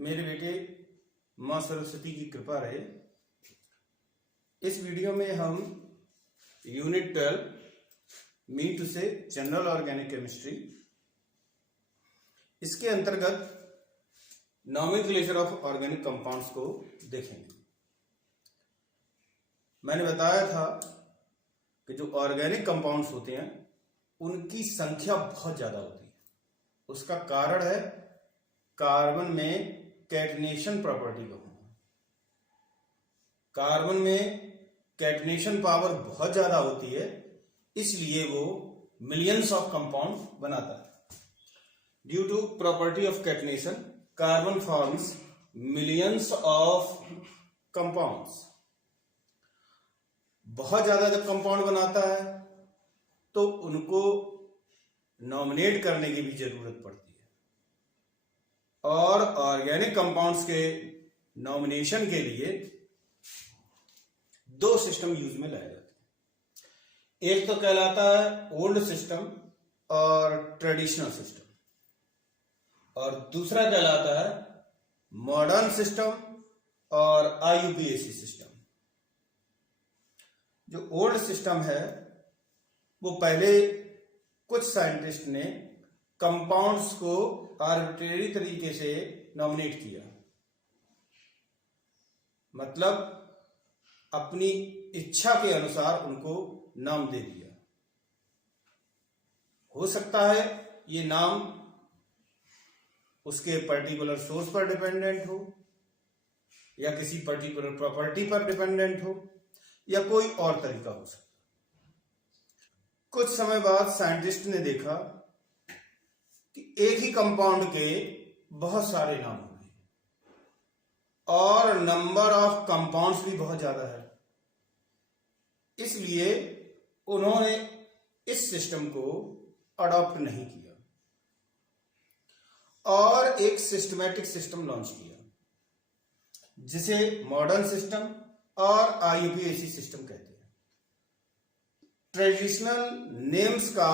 मेरे बेटे माँ सरस्वती की कृपा रहे। इस वीडियो में हम यूनिट 12 मीन से जनरल ऑर्गेनिक केमिस्ट्री, इसके अंतर्गत नॉमेनक्लेचर ऑफ ऑर्गेनिक कंपाउंड्स को देखेंगे। मैंने बताया था कि जो ऑर्गेनिक कंपाउंड्स होते हैं उनकी संख्या बहुत ज्यादा होती है। उसका कारण है कार्बन में कैटनेशन प्रॉपर्टी का होना। कार्बन में कैटनेशन पावर बहुत ज्यादा होती है, इसलिए वो मिलियंस ऑफ कंपाउंड बनाता है। Due to property of catenation, carbon forms millions of compounds. बहुत ज्यादा जब कंपाउंड बनाता है तो उनको नॉमिनेट करने की भी जरूरत पड़ती है, और ऑर्गेनिक कंपाउंड्स के नॉमिनेशन के लिए दो सिस्टम यूज में लाए जाते हैं। एक तो कहलाता है ओल्ड सिस्टम और ट्रेडिशनल सिस्टम, और दूसरा कहलाता है मॉडर्न सिस्टम और आईयूपीएसी सिस्टम। जो ओल्ड सिस्टम है वो पहले कुछ साइंटिस्ट ने कंपाउंड्स को आर्बिट्रेरी तरीके से नॉमिनेट किया, मतलब अपनी इच्छा के अनुसार उनको नाम दे दिया। हो सकता है ये नाम उसके पर्टिकुलर सोर्स पर डिपेंडेंट हो, या किसी पर्टिकुलर प्रॉपर्टी पर डिपेंडेंट हो, या कोई और तरीका हो सकता है। कुछ समय बाद साइंटिस्ट ने देखा कि एक ही कंपाउंड के बहुत सारे नाम हो गए और नंबर ऑफ कंपाउंड्स भी बहुत ज्यादा है। इसलिए उन्होंने इस सिस्टम को अडॉप्ट नहीं किया और एक सिस्टमैटिक सिस्टम लॉन्च किया, जिसे मॉडर्न सिस्टम और आईयूपीएसी सिस्टम कहते हैं। ट्रेडिशनल नेम्स का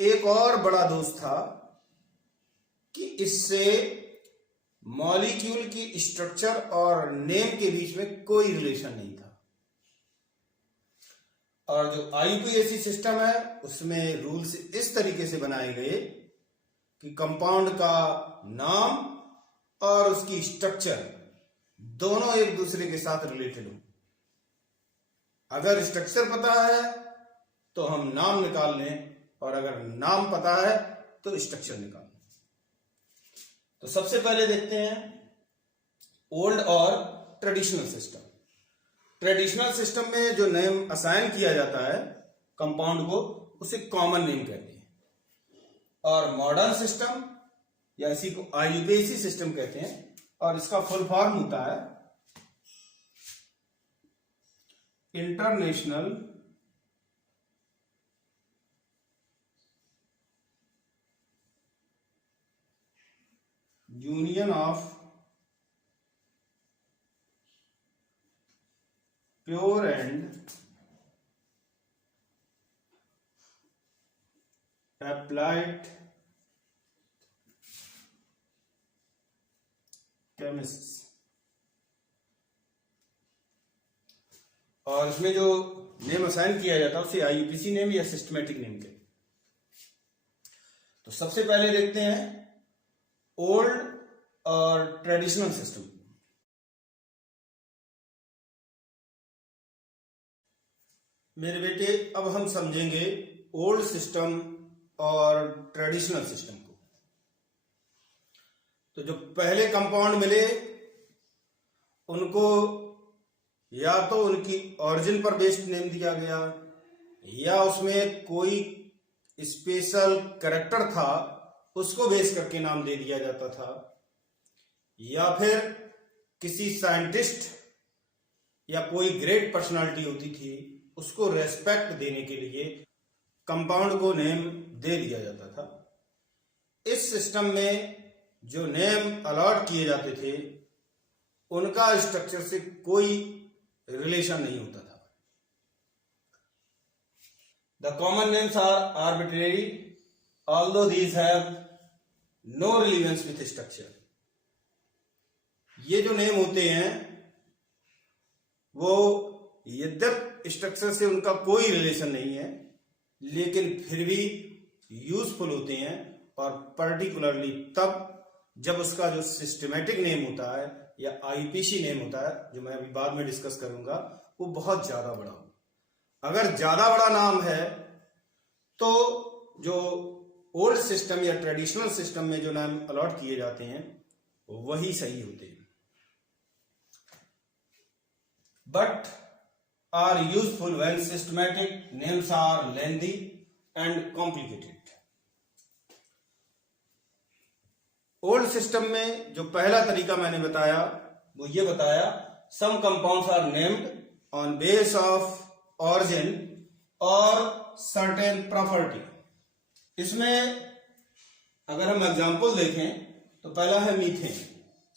एक और बड़ा दोष था कि इससे मॉलिक्यूल की स्ट्रक्चर और नेम के बीच में कोई रिलेशन नहीं था। और जो आईयूपीएसी सिस्टम है उसमें रूल्स इस तरीके से बनाए गए कि कंपाउंड का नाम और उसकी स्ट्रक्चर दोनों एक दूसरे के साथ रिलेटेड हो। अगर स्ट्रक्चर पता है तो हम नाम निकाल लें, और अगर नाम पता है तो स्ट्रक्चर निकाल लें। तो सबसे पहले देखते हैं ओल्ड और ट्रेडिशनल सिस्टम। ट्रेडिशनल सिस्टम में जो नेम असाइन किया जाता है कंपाउंड को, उसे कॉमन नेम कहते हैं, और मॉडर्न सिस्टम या इसी को आईयूपीएसी सिस्टम कहते हैं, और इसका फुल फॉर्म होता है international union of pure and applied chemists. और इसमें जो नेम असाइन किया जाता है उसे आईयूपीएसी नेम या सिस्टमैटिक नेम कहते हैं। तो सबसे पहले देखते हैं ओल्ड और ट्रेडिशनल सिस्टम। मेरे बेटे, अब हम समझेंगे ओल्ड सिस्टम और ट्रेडिशनल सिस्टम को। तो जो पहले कंपाउंड मिले उनको या तो उनकी ऑरिजिन पर बेस्ड नेम दिया गया, या उसमें कोई स्पेशल कैरेक्टर था उसको बेस करके नाम दे दिया जाता था, या फिर किसी साइंटिस्ट या कोई ग्रेट पर्सनालिटी होती थी उसको रेस्पेक्ट देने के लिए कंपाउंड को नेम दे दिया जाता था। इस सिस्टम में जो नेम अलॉट किए जाते थे उनका स्ट्रक्चर से कोई रिलेशन नहीं होता था। The common names are arbitrary, although these have no relevance with structure. ये जो नेम होते हैं वो यद्यप स्ट्रक्चर से उनका कोई रिलेशन नहीं है, लेकिन फिर भी यूजफुल होते हैं, और पर्टिकुलरली तब जब उसका जो सिस्टमेटिक नेम होता है या आईपीसी नेम होता है, जो मैं अभी बाद में डिस्कस करूंगा, वो बहुत ज्यादा बड़ा हो। अगर ज्यादा बड़ा नाम है तो जो ओल्ड सिस्टम या ट्रेडिशनल सिस्टम में जो नाम अलॉट किए जाते हैं वही सही होते हैं, but are useful when systematic names are lengthy and complicated. Old system में जो पहला तरीका मैंने बताया वो ये बताया, some compounds are named on base of origin और सर्टेन प्रॉपर्टी। इसमें अगर हम एग्जांपल देखें तो पहला है मीथेन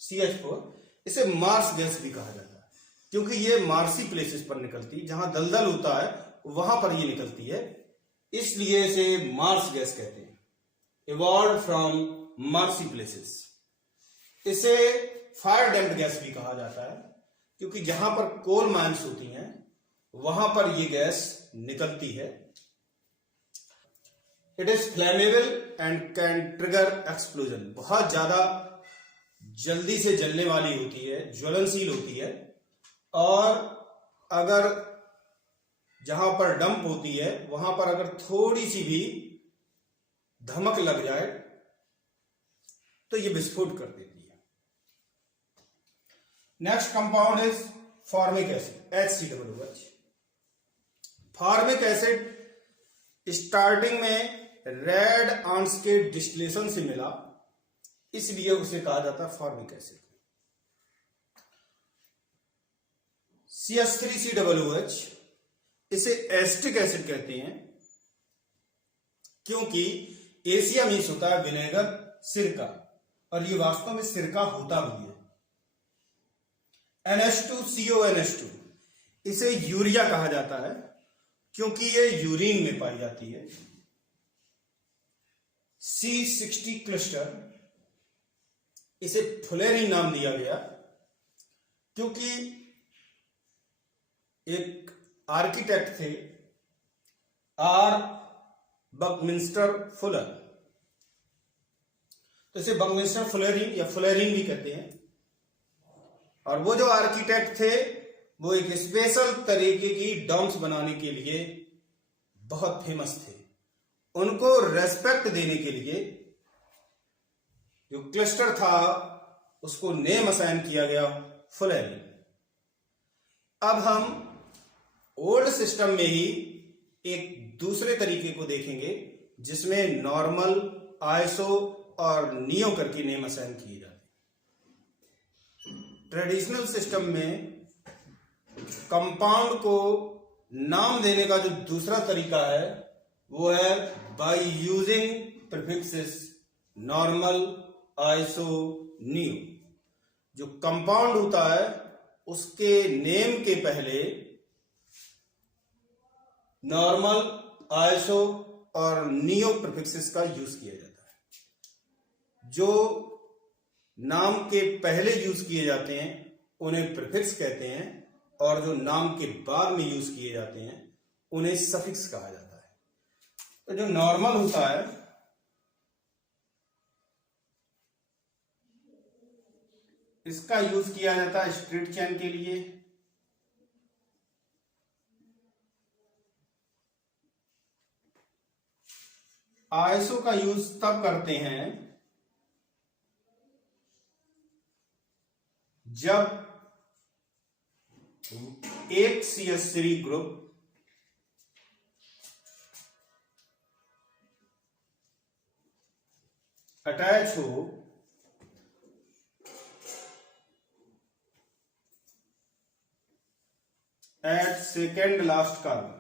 CH4। इसे मार्स गैस भी कहा जाता है क्योंकि ये मार्सी प्लेसेस पर निकलती है, जहां दलदल होता है वहां पर ये निकलती है, इसलिए इसे मार्स गैस कहते हैं। Evolve from marshy places. इसे फायर डैम्प्ड गैस भी कहा जाता है क्योंकि जहां पर कोल माइंस होती हैं वहां पर ये गैस निकलती है। It is flammable and can trigger explosion. बहुत ज्यादा जल्दी से जलने वाली होती है, ज्वलनशील होती है, और अगर जहां पर डंप होती है वहां पर अगर थोड़ी सी भी धमक लग जाए तो ये विस्फोट कर देती है। Next compound is formic acid HCOOH। Formic acid starting में रेड आंट्स के डिस्टिलेशन से मिला, इसलिए उसे कहा जाता है फॉर्मिक एसिड। CH3COOH, इसे एस्टिक एसिड कहते हैं क्योंकि एशिया मीन्स होता है विनेगर, सिरका, और ये वास्तव में सिरका होता भी है। NH2CONH2, इसे यूरिया कहा जाता है क्योंकि ये यूरिन में पाई जाती है। C60 क्लस्टर, इसे फुलेरिन नाम दिया गया क्योंकि एक आर्किटेक्ट थे आर बकमिंस्टर फुलर, तो इसे बकमिंस्टर फुलेरिन या फुलेरिन भी कहते हैं। और वो जो आर्किटेक्ट थे वो एक स्पेशल तरीके की डॉम्स बनाने के लिए बहुत फेमस थे। उनको रेस्पेक्ट देने के लिए जो क्लस्टर था उसको नेम असाइन किया गया फुलेरिन। अब हम ओल्ड सिस्टम में ही एक दूसरे तरीके को देखेंगे जिसमें नॉर्मल, आइसो और नियो करके नेम असाइन किए जाते हैं। ट्रेडिशनल सिस्टम में कंपाउंड को नाम देने का जो दूसरा तरीका है वो है by using prefixes normal, iso, neo. जो कंपाउंड होता है उसके नेम के पहले नॉर्मल, आइसो और नियो प्रीफिक्सेस का यूज किया जाता है। जो नाम के पहले यूज किए जाते हैं उन्हें प्रीफिक्स कहते हैं, और जो नाम के बाद में यूज किए जाते हैं उन्हें सफिक्स कहा जाता है। तो जो नॉर्मल होता है इसका यूज किया जाता है स्ट्रेट चेन के लिए, आइसो का यूज तब करते हैं जब एक CH3 ग्रुप अटैच हो एट सेकेंड लास्ट कार्बन,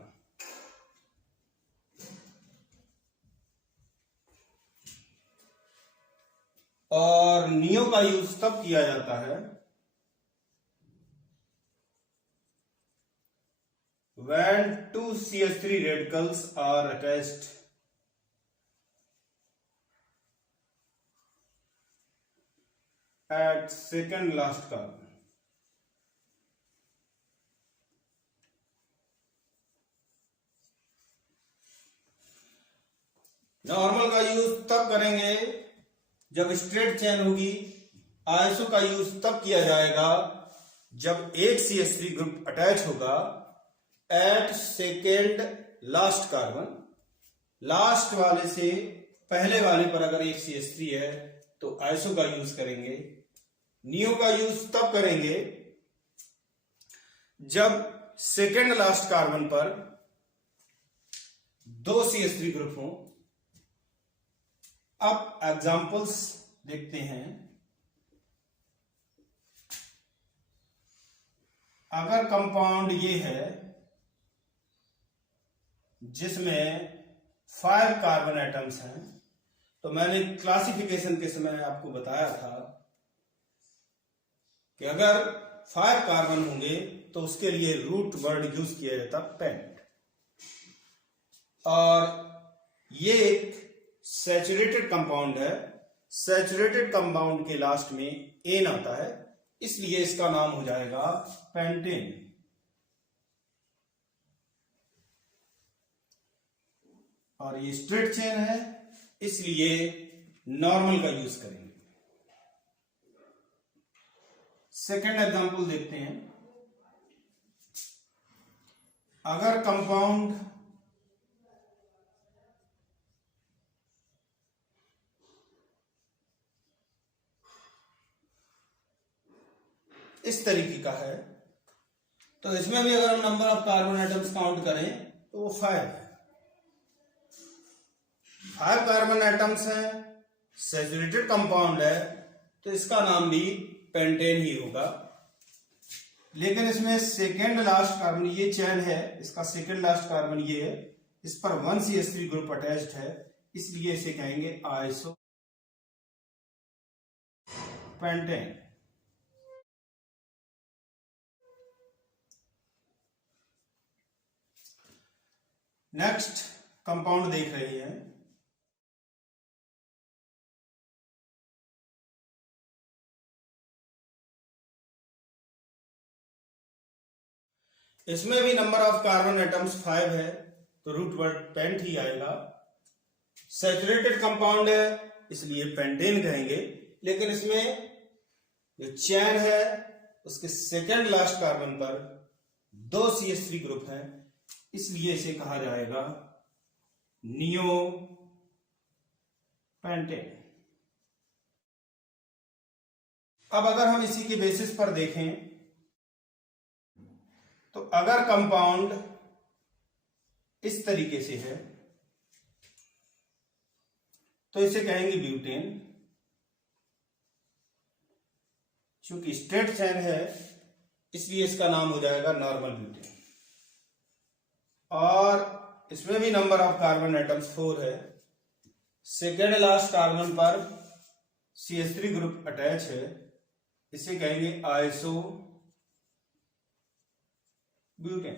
और नियो का यूज तब किया जाता है when two CH3 radicals are attached at second last carbon. Normal का यूज तब करेंगे जब स्ट्रेट चेन होगी। आइसो का यूज तब किया जाएगा जब एक CH3 ग्रुप अटैच होगा at second last carbon. Last वाले से पहले वाले पर अगर एक CH3 है तो आइसो का यूज करेंगे। नियो का यूज तब करेंगे जब सेकेंड लास्ट कार्बन पर दो CH3 ग्रुप हों। अब एग्जाम्पल्स देखते हैं। अगर कंपाउंड ये है जिसमें 5 कार्बन एटम्स हैं, तो मैंने क्लासिफिकेशन के समय आपको बताया था कि अगर 5 कार्बन होंगे तो उसके लिए रूट वर्ड यूज किया जाता पेंट। और ये एक सैचुरेटेड कंपाउंड है। सैचुरेटेड कंपाउंड के लास्ट में एन आता है, इसलिए इसका नाम हो जाएगा पेंटेन। और ये स्ट्रेट चेन है, इसलिए नॉर्मल का यूज करेंगे। सेकेंड एग्जांपल देखते हैं। अगर कंपाउंड इस तरीके का है तो इसमें भी अगर हम number of carbon atoms count करें तो वो 5 है। 5 कार्बन एटम्स हैं, सैचुरेटेड कंपाउंड है, तो इसका नाम भी पेंटेन ही होगा। लेकिन इसमें सेकेंड लास्ट कार्बन, ये चेन है, इसका सेकेंड लास्ट कार्बन ये है, इस पर 1 CH3 ग्रुप अटैच्ड है, इसलिए इसे कहेंगे आइसो पेंटेन। नेक्स्ट कंपाउंड देख रही हैं। इसमें भी नंबर ऑफ कार्बन एटम्स 5 है, तो रूट वर्ड पेंट ही आएगा। सैचुरेटेड कंपाउंड है, इसलिए पेंटेन कहेंगे। लेकिन इसमें जो चैन है उसके सेकेंड लास्ट कार्बन पर 2 CH3 ग्रुप हैं, इसलिए इसे कहा जाएगा नियो पेंटेन। अब अगर हम इसी के बेसिस पर देखें तो अगर कंपाउंड इस तरीके से है तो इसे कहेंगे ब्यूटेन। चूंकि स्ट्रेट चेन है इसलिए इसका नाम हो जाएगा नॉर्मल ब्यूटेन। और इसमें भी नंबर ऑफ कार्बन एटम्स 4 है, सेकेंड लास्ट कार्बन पर CH3 ग्रुप अटैच है, इसे कहेंगे आइसो ब्यूटेन।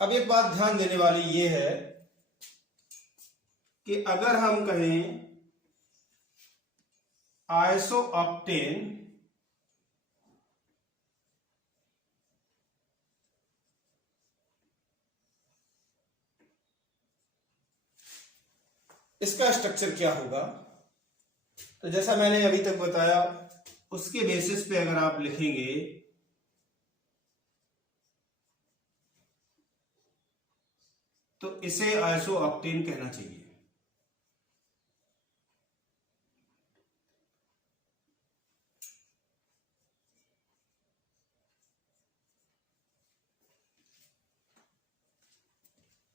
अब एक बात ध्यान देने वाली ये है कि अगर हम कहें आइसो ऑक्टेन, इसका स्ट्रक्चर क्या होगा, तो जैसा मैंने अभी तक बताया उसके बेसिस पे अगर आप लिखेंगे तो इसे आइसो ऑक्टेन कहना चाहिए।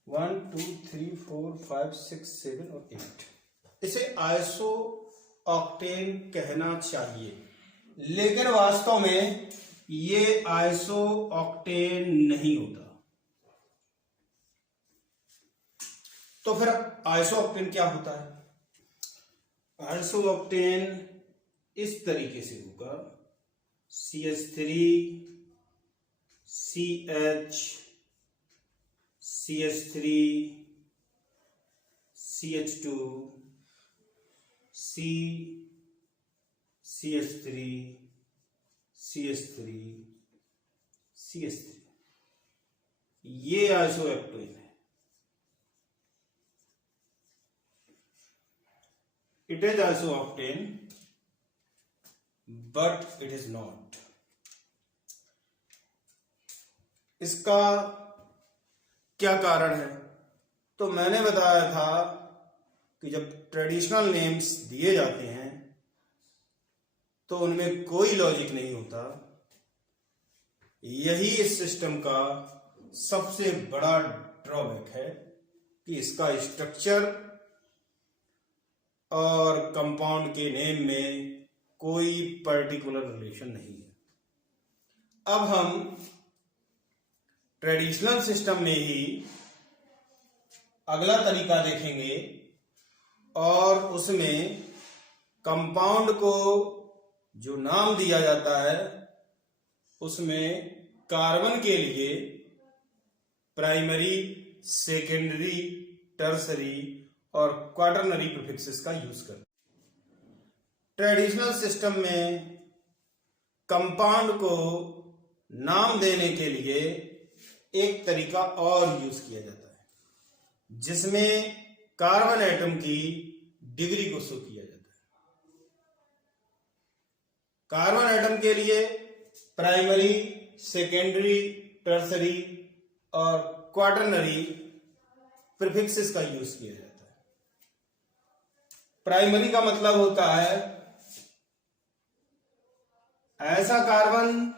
वन, टू, 3, 4, 5, 6, 7 और 8, इसे आइसो ऑक्टेन कहना चाहिए। लेकिन वास्तव में ये आइसो ऑक्टेन नहीं होता। तो फिर आइसो ऑक्टेन क्या होता है? आइसो ऑक्टेन इस तरीके से होगा, CH3 CH CH3 CH2 C CH3 CH3 CH3, ये आइसोएक्टेन है। It is isooctane but it is not. इसका क्या कारण है? तो मैंने बताया था कि जब ट्रेडिशनल नेम्स दिए जाते हैं तो उनमें कोई लॉजिक नहीं होता। यही इस सिस्टम का सबसे बड़ा ड्रॉबैक है कि इसका स्ट्रक्चर और कंपाउंड के नेम में कोई पर्टिकुलर रिलेशन नहीं है। अब हम ट्रेडिशनल सिस्टम में ही अगला तरीका देखेंगे और उसमें कंपाउंड को जो नाम दिया जाता है उसमें कार्बन के लिए प्राइमरी, सेकेंडरी, टर्सरी और क्वाटरनरी प्रीफिक्सेस का यूज करते हैं। ट्रेडिशनल सिस्टम में कंपाउंड को नाम देने के लिए एक तरीका और यूज किया जाता है जिसमें कार्बन एटम की डिग्री को शो किया जाता है। कार्बन एटम के लिए प्राइमरी, सेकेंडरी, टर्सरी और क्वाटरनरी प्रीफिक्सेस का यूज किया जाता है। प्राइमरी का मतलब होता है ऐसा कार्बन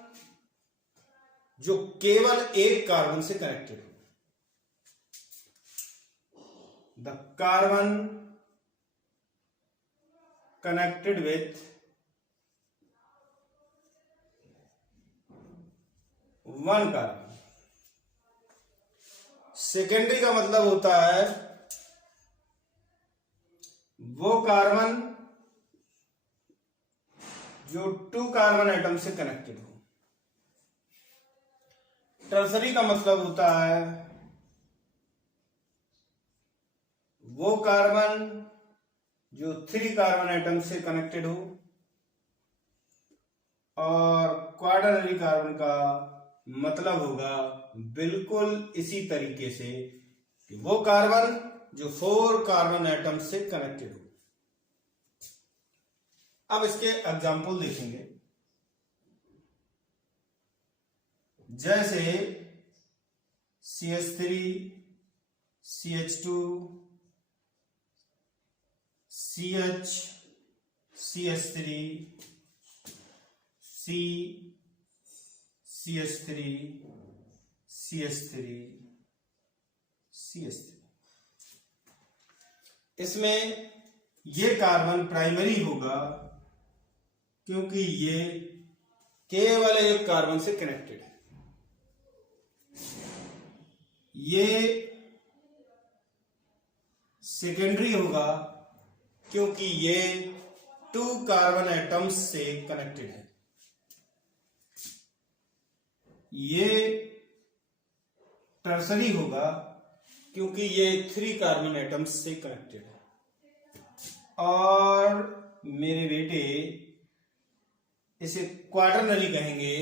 जो केवल एक कार्बन से कनेक्टेड हो। The carbon connected with one carbon. Secondary का मतलब होता है वो कार्बन जो टू कार्बन एटम से कनेक्टेड हो। टर्सरी का मतलब होता है वो कार्बन जो थ्री कार्बन एटम से कनेक्टेड हो। और क्वाटरनरी कार्बन का मतलब होगा बिल्कुल इसी तरीके से कि वो कार्बन जो फोर कार्बन एटम से कनेक्टेड हो। अब इसके एग्जाम्पल देखेंगे। जैसे CH3, CH2, CH, CH3, C, CH3, CH3, CH3। इसमें ये कार्बन प्राइमरी होगा क्योंकि ये केवल एक कार्बन से कनेक्टेड है। ये सेकेंडरी होगा क्योंकि ये टू कार्बन एटम्स से कनेक्टेड है। ये टर्सरी होगा क्योंकि ये थ्री कार्बन एटम्स से कनेक्टेड है। और मेरे बेटे इसे क्वाटरनरी कहेंगे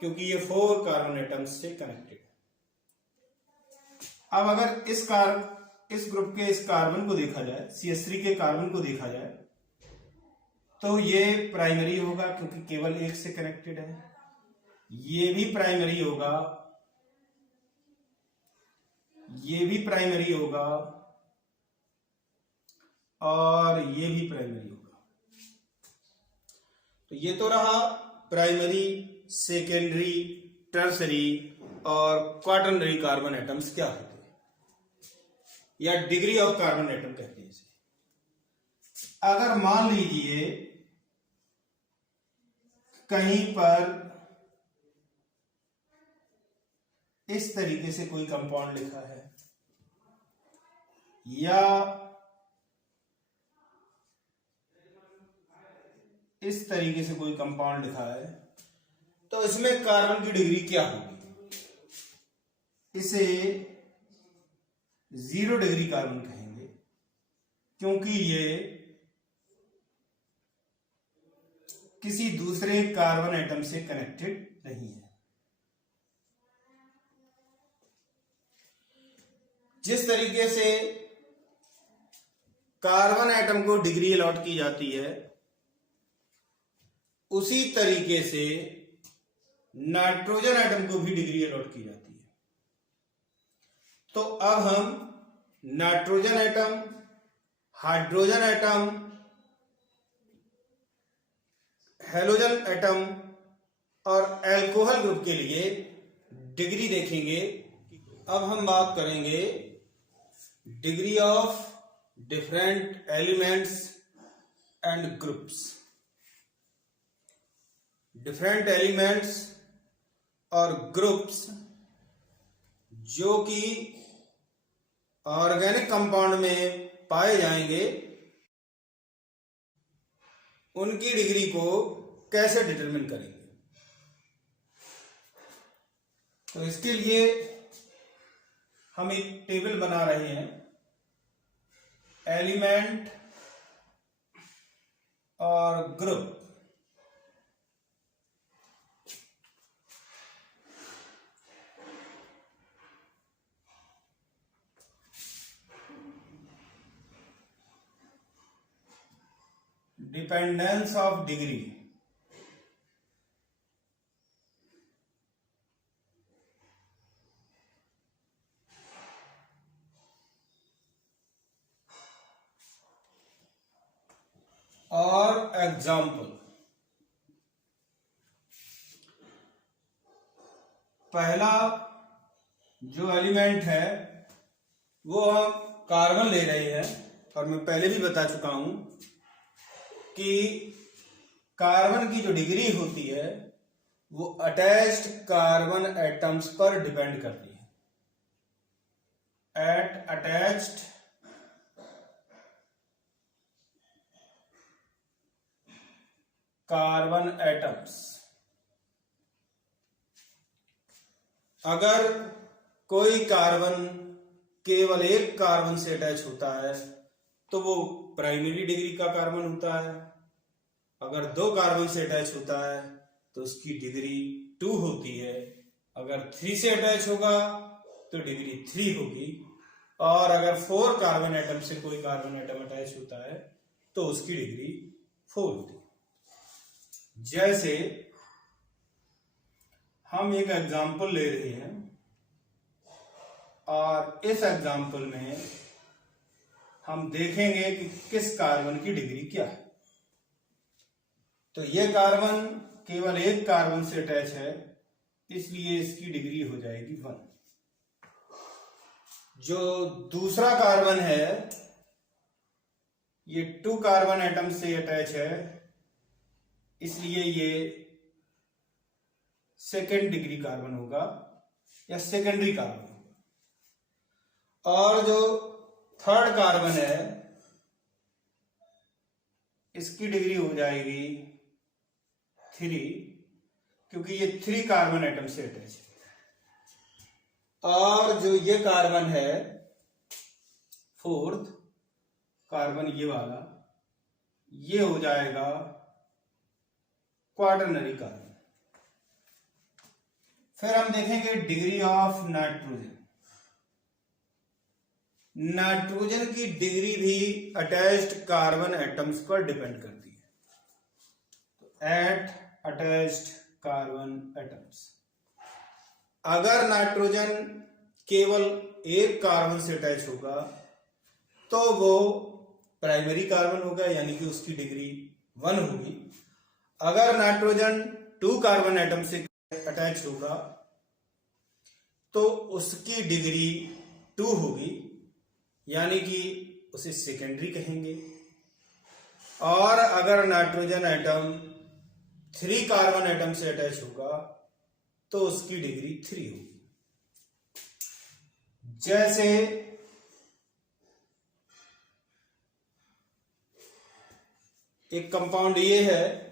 क्योंकि ये फोर कार्बन एटम्स से कनेक्टेड है। अब अगर इस ग्रुप के इस कार्बन को देखा जाए, CH3 के कार्बन को देखा जाए, तो ये प्राइमरी होगा क्योंकि केवल एक से कनेक्टेड है। ये भी प्राइमरी होगा, ये भी प्राइमरी होगा और ये भी प्राइमरी होगा। तो ये तो रहा प्राइमरी, सेकेंडरी, टर्सरी और क्वाटरनरी कार्बन एटम्स क्या होते हैं या डिग्री ऑफ कार्बन एटम कहते हैं इसे। अगर मान लीजिए कहीं पर इस तरीके से कोई कंपाउंड लिखा है या इस तरीके से कोई कंपाउंड लिखा है तो इसमें कार्बन की डिग्री क्या होगी? इसे 0 डिग्री कार्बन कहेंगे क्योंकि ये किसी दूसरे कार्बन एटम से कनेक्टेड नहीं है। जिस तरीके से कार्बन एटम को डिग्री अलॉट की जाती है, उसी तरीके से नाइट्रोजन एटम को भी डिग्री अलॉट की जाती है। तो अब हम nitrogen atom, hydrogen atom, halogen atom और एल्कोहल ग्रुप के लिए डिग्री देखेंगे। अब हम बात करेंगे degree of different elements and groups. Different elements और ग्रुप्स जो कि ऑर्गेनिक कंपाउंड में पाए जाएंगे, उनकी डिग्री को कैसे डिटरमिन करेंगे। तो इसके लिए हम एक टेबल बना रहे हैं। एलिमेंट और ग्रुप, डिपेंडेंस ऑफ डिग्री, और एग्जाम्पल। पहला जो एलिमेंट है वो हम कार्बन ले रहे हैं, और मैं पहले भी बता चुका हूं कि कार्बन की जो डिग्री होती है वो अटैच्ड कार्बन एटम्स पर डिपेंड करती है। At attached carbon atoms. अगर कोई कार्बन केवल एक कार्बन से अटैच होता है तो वो प्राइमरी डिग्री का कार्बन होता है। अगर दो कार्बन से अटैच होता है तो उसकी डिग्री 2 होती है। अगर 3 से अटैच होगा तो डिग्री 3 होगी। और अगर 4 कार्बन एटम से कोई कार्बन एटम अटैच होता है तो उसकी डिग्री 4 होती है। जैसे हम एक एग्जाम्पल ले रहे हैं, और इस एग्जाम्पल में हम देखेंगे कि किस कार्बन की डिग्री क्या है। तो यह कार्बन केवल एक कार्बन से अटैच है, इसलिए इसकी डिग्री हो जाएगी 1। जो दूसरा कार्बन है ये 2 कार्बन एटम से अटैच है, इसलिए ये सेकेंड डिग्री कार्बन होगा या सेकेंडरी कार्बन होगा। और जो थर्ड कार्बन है इसकी डिग्री हो जाएगी 3, क्योंकि ये 3 कार्बन एटम से अटैच है। और जो ये कार्बन है फोर्थ कार्बन, ये वाला, ये हो जाएगा क्वाटरनरी कार्बन। फिर हम देखेंगे डिग्री ऑफ नाइट्रोजन। नाइट्रोजन की डिग्री भी अटैच्ड कार्बन एटम्स पर डिपेंड करती है। At attached carbon atoms. अगर नाइट्रोजन केवल एक कार्बन से अटैच होगा तो वो प्राइमरी कार्बन होगा, यानी कि उसकी डिग्री 1 होगी। अगर नाइट्रोजन 2 कार्बन एटम से अटैच होगा तो उसकी डिग्री 2 होगी, यानी कि उसे सेकेंडरी कहेंगे। और अगर नाइट्रोजन एटम 3 कार्बन एटम से अटैच होगा तो उसकी डिग्री 3 होगी। जैसे एक कंपाउंड ये है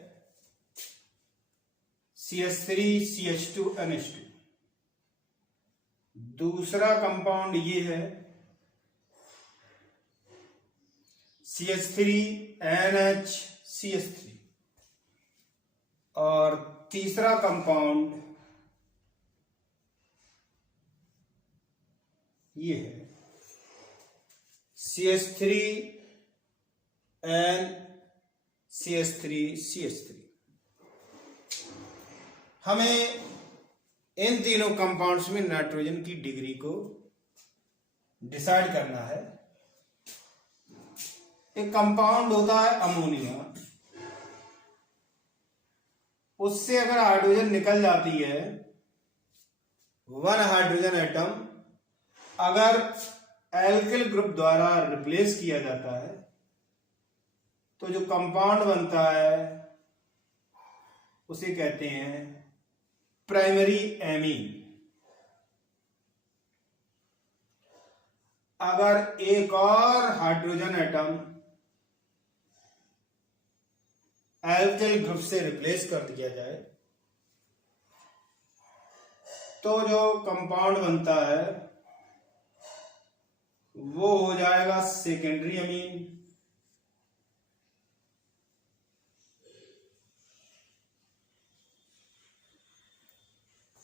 CH3CH2NH2, दूसरा कंपाउंड ये है CH3NHCH3, और तीसरा कंपाउंड ये है CH3 and CH3CH3। हमें इन तीनों कंपाउंड्स में नाइट्रोजन की डिग्री को डिसाइड करना है। एक कंपाउंड होता है अमोनिया, उससे अगर हाइड्रोजन निकल जाती है, वन हाइड्रोजन एटम अगर एल्किल ग्रुप द्वारा रिप्लेस किया जाता है तो जो कंपाउंड बनता है उसे कहते हैं प्राइमरी एमीन। अगर एक और हाइड्रोजन एटम एल्किल ग्रुप से रिप्लेस कर दिया जाए तो जो कंपाउंड बनता है वो हो जाएगा सेकेंडरी अमीन।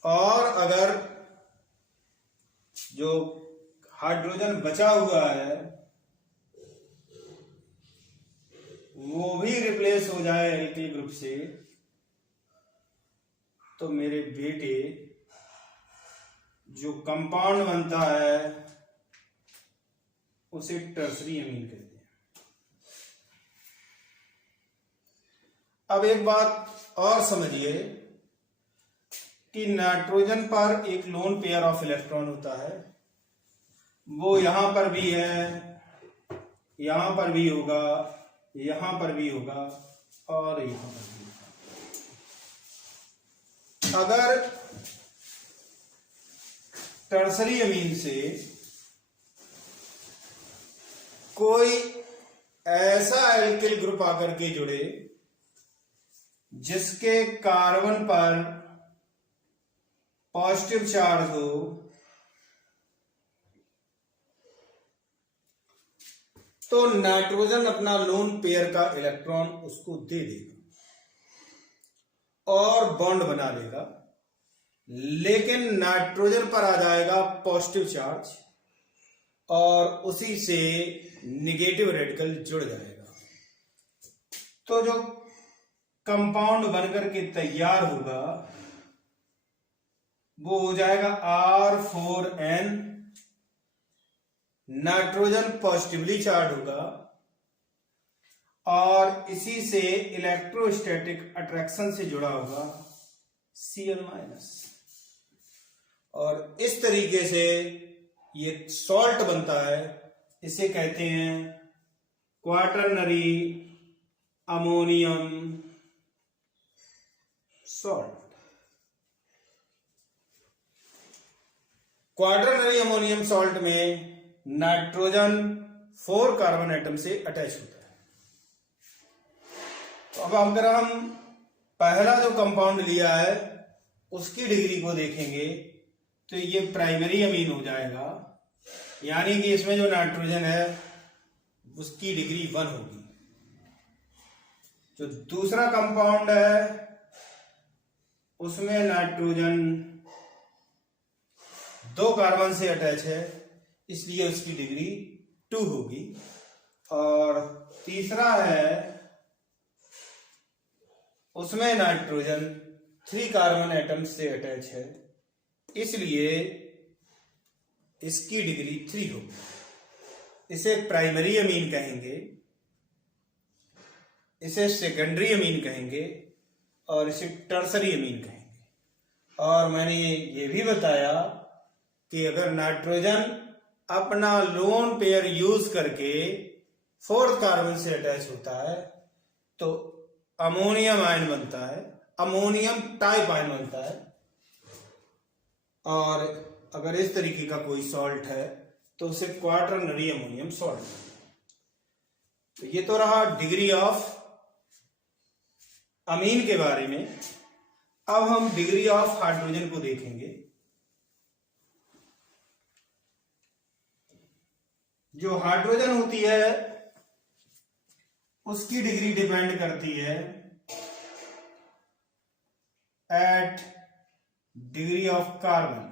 और अगर जो हाइड्रोजन बचा हुआ है वो भी रिप्लेस हो जाए एल्किल ग्रुप से तो मेरे बेटे जो कंपाउंड बनता है उसे टर्सरी अमीन कहते हैं। अब एक बात और समझिए कि नाइट्रोजन पर एक लोन पेयर ऑफ इलेक्ट्रॉन होता है, वो यहां पर भी है, यहां पर भी होगा, यहां पर भी होगा और यहां पर भी होगा। अगर टर्सरी अमीन से कोई ऐसा एल्किल ग्रुप आकर के जुड़े जिसके कार्बन पर पॉजिटिव चार्ज हो तो नाइट्रोजन अपना लोन पेयर का इलेक्ट्रॉन उसको दे देगा और बॉन्ड बना लेगा, लेकिन नाइट्रोजन पर आ जाएगा पॉजिटिव चार्ज और उसी से नेगेटिव रेडिकल जुड़ जाएगा। तो जो कंपाउंड बनकर के तैयार होगा वो हो जाएगा R4N। नाइट्रोजन पॉजिटिवली चार्ज होगा और इसी से इलेक्ट्रोस्टैटिक अट्रैक्शन से जुड़ा होगा Cl-। और इस तरीके से ये सॉल्ट बनता है, इसे कहते हैं quaternary ammonium salt. Quaternary ammonium salt में नाइट्रोजन 4 कार्बन एटम से अटैच होता है। तो अब अगर हम पहला जो कंपाउंड लिया है उसकी डिग्री को देखेंगे तो ये प्राइमरी अमीन हो जाएगा, यानी कि इसमें जो नाइट्रोजन है उसकी डिग्री 1 होगी। जो दूसरा कंपाउंड है उसमें नाइट्रोजन 2 कार्बन से अटैच है, इसलिए उसकी डिग्री 2 होगी। और तीसरा है उसमें नाइट्रोजन 3 कार्बन एटम से अटैच है, इसलिए इसकी डिग्री 3 होगी। इसे प्राइमरी अमीन कहेंगे, इसे सेकेंडरी अमीन कहेंगे और इसे टर्सरी अमीन कहेंगे। और मैंने ये भी बताया कि अगर नाइट्रोजन अपना लोन पेयर यूज करके 4th कार्बन से अटैच होता है तो अमोनियम आयन बनता है, अमोनियम टाइप आयन बनता है। और अगर इस तरीके का कोई सॉल्ट है तो उसे क्वाटरनरी अमोनियम सॉल्ट। तो ये तो रहा डिग्री ऑफ अमीन के बारे में। अब हम डिग्री ऑफ हाइड्रोजन को देखेंगे। जो हाइड्रोजन होती है उसकी डिग्री डिपेंड करती है एट डिग्री ऑफ कार्बन।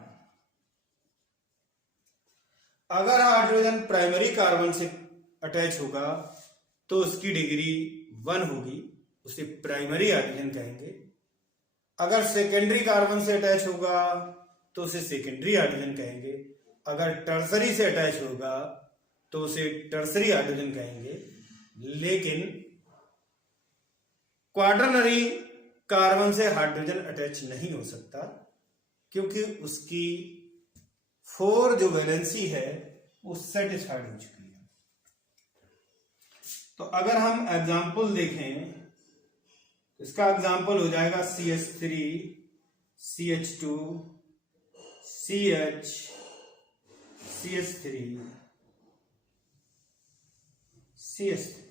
अगर हाइड्रोजन प्राइमरी कार्बन से अटैच होगा तो उसकी डिग्री 1 होगी, उसे प्राइमरी हाइड्रोजन कहेंगे। अगर सेकेंडरी कार्बन से अटैच होगा तो उसे सेकेंडरी हाइड्रोजन कहेंगे। अगर टर्सरी से अटैच होगा तो उसे टर्सरी हाइड्रोजन कहेंगे। लेकिन क्वाटरनरी कार्बन से हाइड्रोजन अटैच नहीं हो सकता, क्योंकि उसकी 4 जो वैलेंसी है वो सेटिस्फाइड हो चुकी है। तो अगर हम एग्जाम्पल देखें, इसका एग्जाम्पल हो जाएगा CH3 CH2 CH CH3 CH3।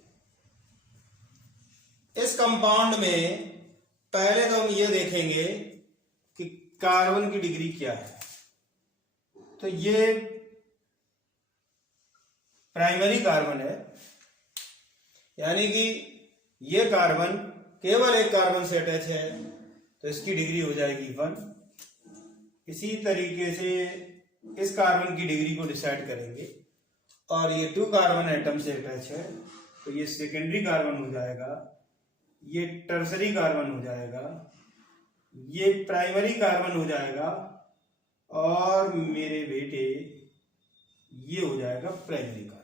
इस कंपाउंड में पहले तो हम ये देखेंगे कि कार्बन की डिग्री क्या है। तो ये प्राइमरी कार्बन है, यानी कि ये कार्बन केवल एक कार्बन से अटैच है, तो इसकी डिग्री हो जाएगी 1। इसी तरीके से इस कार्बन की डिग्री को डिसाइड करेंगे। और ये 2 कार्बन एटम से अटैच है, तो ये सेकेंडरी कार्बन हो जाएगा, ये टर्सरी कार्बन हो जाएगा, ये प्राइमरी कार्बन हो जाएगा, और मेरे बेटे ये हो जाएगा प्राइमरी कार्बन।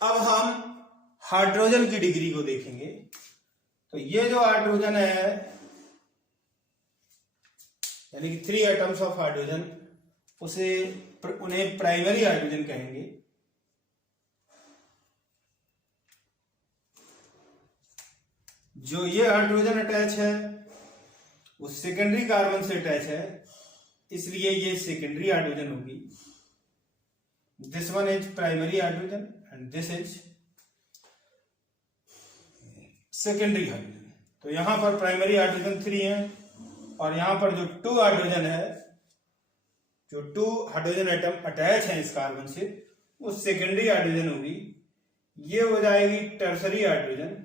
अब हम हाइड्रोजन की डिग्री को देखेंगे। तो ये जो हाइड्रोजन है, यानी कि 3 एटम्स ऑफ हाइड्रोजन, उन्हें प्राइमरी हाइड्रोजन कहेंगे। जो ये हाइड्रोजन अटैच है वो सेकेंडरी कार्बन से अटैच है, इसलिए ये सेकेंडरी हाइड्रोजन होगी। This one is primary hydrogen and this is secondary hydrogen. तो यहां पर प्राइमरी हाइड्रोजन 3 है, और यहां पर जो 2 हाइड्रोजन है, जो 2 हाइड्रोजन एटम अटैच है इस कार्बन से, वो सेकेंडरी हाइड्रोजन होगी। ये हो जाएगी टर्सरी हाइड्रोजन,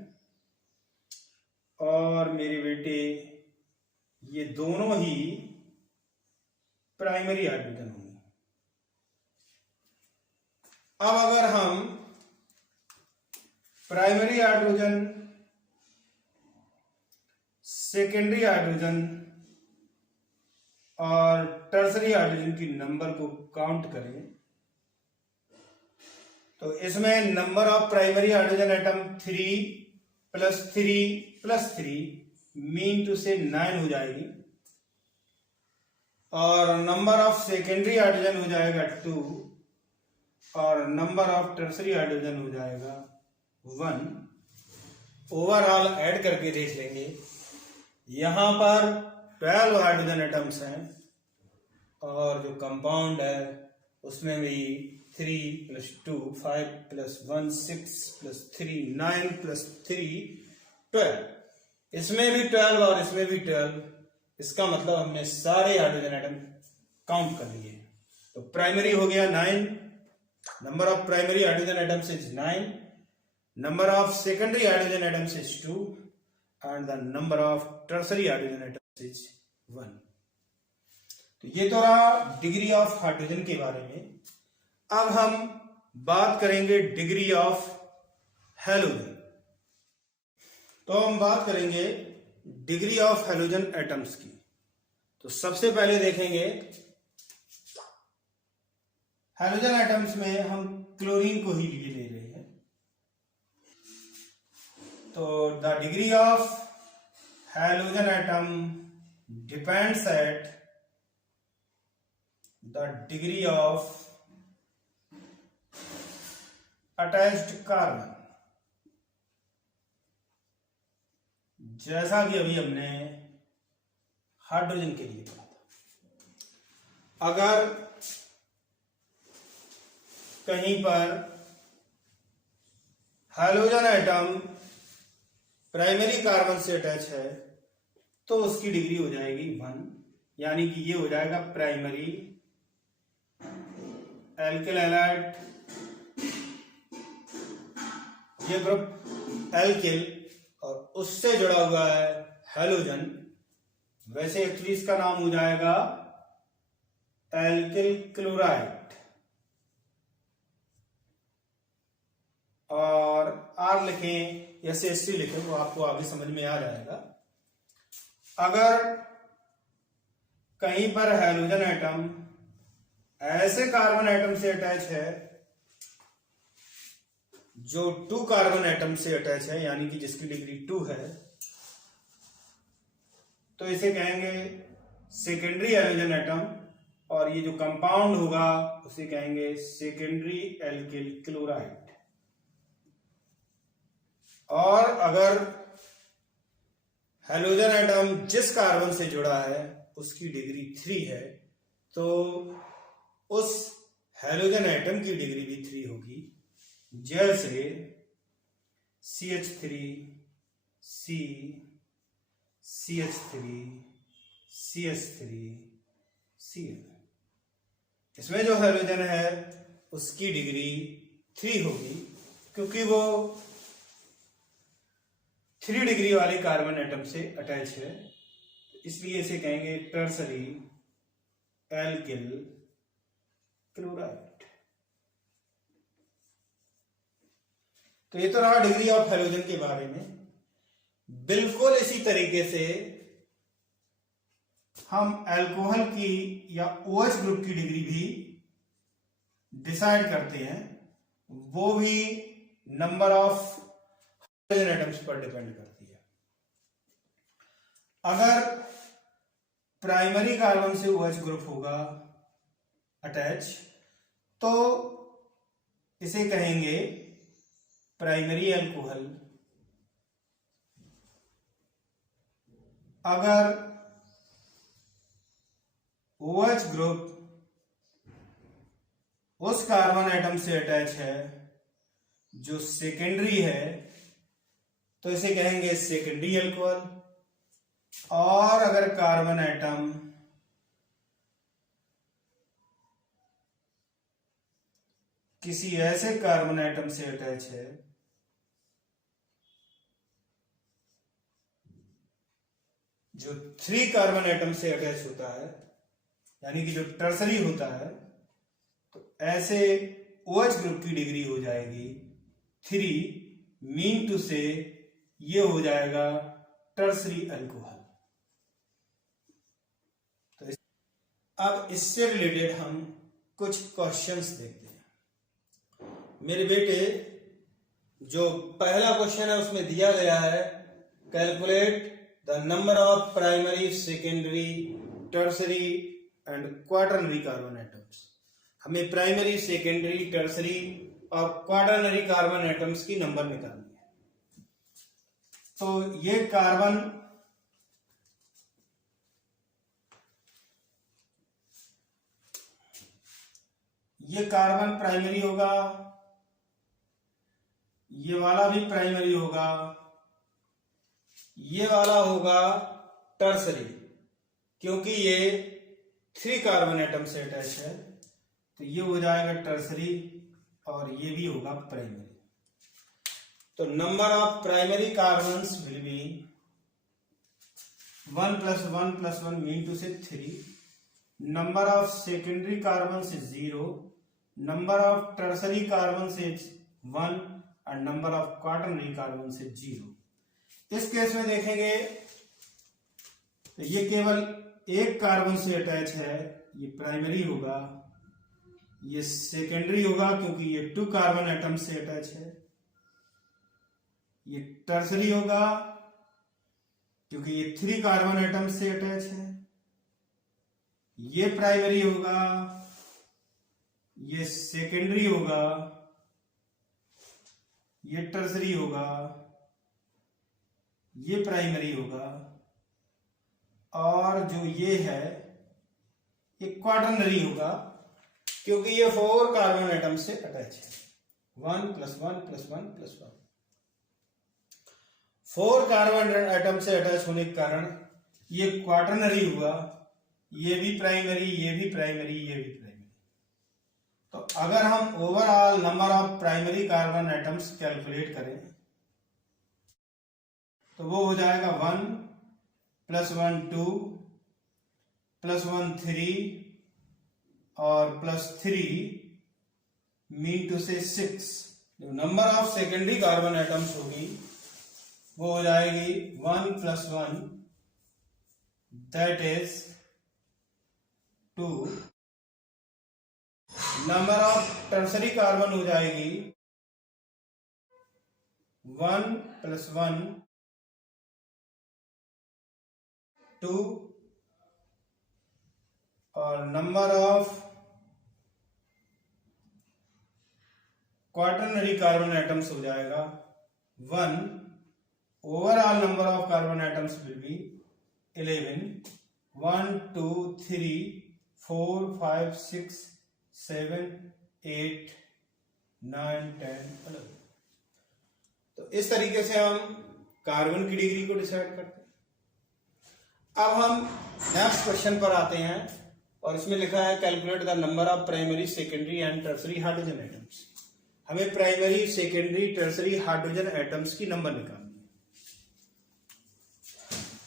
और मेरे बेटे ये दोनों ही प्राइमरी हाइड्रोजन होंगे। अब अगर हम प्राइमरी हाइड्रोजन, सेकेंडरी हाइड्रोजन और टर्सरी हाइड्रोजन की नंबर को काउंट करें, तो इसमें number of primary hydrogen atom 3 + 3 + 3 mean to say 9 हो जाएगी, और नंबर ऑफ सेकेंडरी हाइड्रोजन हो जाएगा 2, और नंबर ऑफ टर्सरी हाइड्रोजन हो जाएगा 1। ओवरऑल ऐड करके देख लेंगे। यहां पर 12 हाइड्रोजन एटम्स हैं, और जो कंपाउंड है उसमें भी 3 + 2 5 + 1 6 + 3 9 + 3 12। इसमें भी 12 और इसमें भी 12। इसका मतलब हमने सारे हाइड्रोजन एटम काउंट कर लिए। तो प्राइमरी हो गया 9, number of primary hydrogen atoms is 9, number of secondary hydrogen atoms is 2, and the number of tertiary hydrogen atoms is 1। तो ये तो रहा डिग्री ऑफ हाइड्रोजन के बारे में। अब हम बात करेंगे डिग्री ऑफ हैलोजन। तो हम बात करेंगे डिग्री ऑफ हैलोजन एटम्स की। तो सबसे पहले देखेंगे हैलोजन एटम्स में हम क्लोरीन को ही ले रहे हैं। तो the degree of halogen atom depends at the degree of attached carbon. जैसा कि अभी हमने हाइड्रोजन के लिए पढ़ा था, अगर कहीं पर हैलोजन एटम प्राइमरी कार्बन से अटैच है तो उसकी डिग्री हो जाएगी 1, यानी कि ये हो जाएगा प्राइमरी एल्किल हैलाइड, ये ग्रुप एल्किल, और उससे जुड़ा हुआ है हैलोजन, वैसे एक्चुअली इसका नाम हो जाएगा एल्किल क्लोराइड, और आर लिखें या CH3 लिखें, वो आपको आगे समझ में आ जाएगा। अगर कहीं पर हैलोजन एटम ऐसे कार्बन एटम से अटैच है जो 2 कार्बन एटम से अटैच है, यानी कि जिसकी डिग्री 2 है, तो इसे कहेंगे सेकेंडरी हैलोजन एटम, और ये जो कंपाउंड होगा उसे कहेंगे सेकेंडरी एल्किल क्लोराइड। और अगर हैलोजन एटम जिस कार्बन से जुड़ा है उसकी डिग्री 3 है, तो उस हैलोजन एटम की डिग्री भी 3 होगी। जैसे CH3 C, CH3 CH3 Cl, इसमें जो हैलोजन है उसकी डिग्री 3 होगी, क्योंकि वो 3 डिग्री वाले कार्बन एटम से अटैच है, इसलिए इसे कहेंगे टर्सरी एल्किल क्लोराइड। तो ये तो रहा डिग्री ऑफ हैलोजन के बारे में। बिल्कुल इसी तरीके से हम अल्कोहल की या OH ग्रुप की डिग्री भी डिसाइड करते हैं, वो भी नंबर ऑफ हैलोजन एटम्स पर डिपेंड करती है। अगर प्राइमरी कार्बन से OH ग्रुप होगा अटैच, तो इसे कहेंगे प्राइमरी अल्कोहल। अगर OH ग्रुप उस कार्बन एटम से अटैच है जो सेकेंडरी है, तो इसे कहेंगे सेकेंडरी अल्कोहल। और अगर कार्बन एटम किसी ऐसे कार्बन एटम से अटैच है जो 3 कार्बन एटम से अटैच होता है, यानी कि जो टर्सरी होता है, तो ऐसे OH ग्रुप की डिग्री हो जाएगी 3, मीन टू से ये हो जाएगा टर्सरी अल्कोहल। तो अब इससे रिलेटेड हम कुछ क्वेश्चंस देखते हैं। मेरे बेटे, जो पहला क्वेश्चन है उसमें दिया गया है calculate the number of primary, secondary, tertiary and quaternary carbon atoms. हमें प्राइमरी, सेकेंडरी, टर्सरी और क्वाटरनरी कार्बन एटम्स की नंबर निकालनी है। तो ये कार्बन प्राइमरी होगा, ये वाला भी प्राइमरी होगा, ये वाला होगा टर्सरी, क्योंकि ये 3 कार्बन एटम से अटैच है, तो ये हो जाएगा टर्सरी, और ये भी होगा प्राइमरी। तो number of primary carbons will be 1 + 1 + 1 mean to say 3, number of secondary carbons is 0, number of tertiary carbons is 1 और number of quaternary carbons is 0। इस केस में देखेंगे तो ये केवल 1 कार्बन से अटैच है, ये प्राइमरी होगा, ये सेकेंडरी होगा क्योंकि ये 2 कार्बन एटम से अटैच है, ये टर्सरी होगा क्योंकि ये 3 कार्बन एटम से अटैच है, ये प्राइमरी होगा, ये सेकेंडरी होगा, ये टर्सरी होगा, ये प्राइमरी होगा, और जो ये है ये क्वाटरनरी होगा क्योंकि ये 4 कार्बन एटम से अटैच है। 1 + 1 + 1 + 1, 4 कार्बन एटम से अटैच होने के कारण ये क्वाटरनरी हुआ, ये भी प्राइमरी, ये भी प्राइमरी, ये भी प्राइमरी। तो अगर हम overall number of primary carbon atoms calculate करें तो वो हो जाएगा 1 +1 2, +1 3 और +3 मीन टू से 6। जो number of secondary carbon atoms होगी वो हो जाएगी 1 + 1 that is 2। Number of tertiary carbon हो जाएगी 1 + 1 2 और number of quaternary carbon atoms हो जाएगा 1। Overall number of carbon atoms will be 11। 1 2 3 4 5 6 7 8 9 10 11। तो इस तरीके से हम कार्बन की डिग्री को डिसाइड करते हैं। अब हम नेक्स्ट क्वेश्चन पर आते हैं और इसमें लिखा है calculate the number of primary secondary and tertiary hydrogen atoms. हमें primary secondary tertiary hydrogen atoms की नंबर निकालनी है।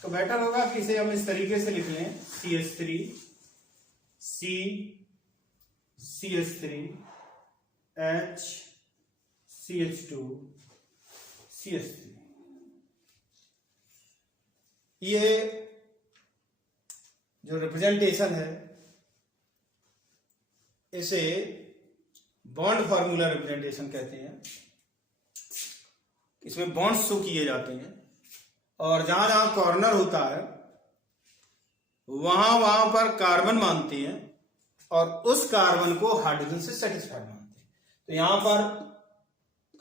तो बेटर होगा कि इसे हम इस तरीके से लिख लें CH3 C CH3 H CH2 CH3। ये जो रिप्रेजेंटेशन है इसे बॉन्ड फॉर्मूला रिप्रेजेंटेशन कहते हैं। इसमें बॉन्ड्स शो किए जाते हैं और जहां जहां कॉर्नर होता है वहां वहां पर कार्बन मानते हैं और उस कार्बन को हाइड्रोजन से सेटिस्फाइड मानते हैं। तो यहां पर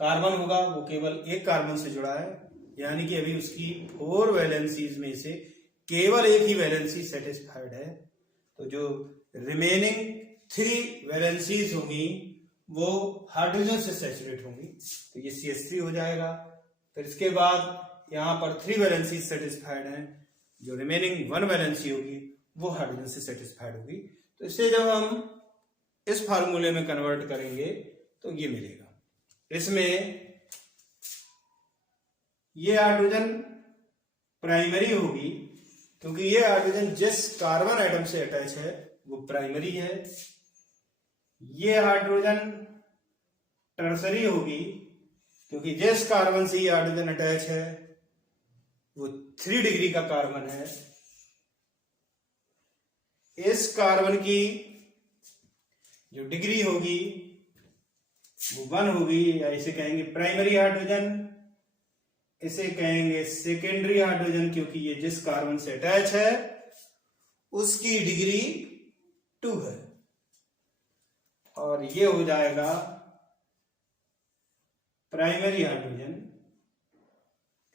कार्बन होगा वो केवल एक कार्बन से जुड़ा है, यानी कि अभी उसकी 4 वैलेंसीज में से केवल एक ही वैलेंसी सेटिस्फाइड है। तो जो रिमेनिंग 3 वैलेंसीज होंगी वो हाइड्रोजन से सैचुरेट होंगी। तो ये CH3 हो जाएगा। फिर इसके बाद यहां पर 3 वैलेंसी सेटिस्फाइड हैं, जो रिमेनिंग 1 वैलेंसी होगी वो हाइड्रोजन से सेटिस्फाइड होगी। तो इसे जब हम इस फार्मूले में कन्वर्ट करेंगे तो ये मिलेगा। इसमें ये हाइड्रोजन प्राइमरी होगी क्योंकि ये हाइड्रोजन जिस कार्बन एटम से अटैच है वो प्राइमरी है। ये हाइड्रोजन टर्सरी होगी क्योंकि जिस कार्बन से ये हाइड्रोजन अटैच है वो 3 डिग्री का कार्बन है। इस कार्बन की जो डिग्री होगी वो 1 होगी, या इसे कहेंगे प्राइमरी हाइड्रोजन, इसे कहेंगे सेकेंडरी हाइड्रोजन क्योंकि ये जिस कार्बन से अटैच है उसकी डिग्री 2 है। और ये हो जाएगा प्राइमरी हाइड्रोजन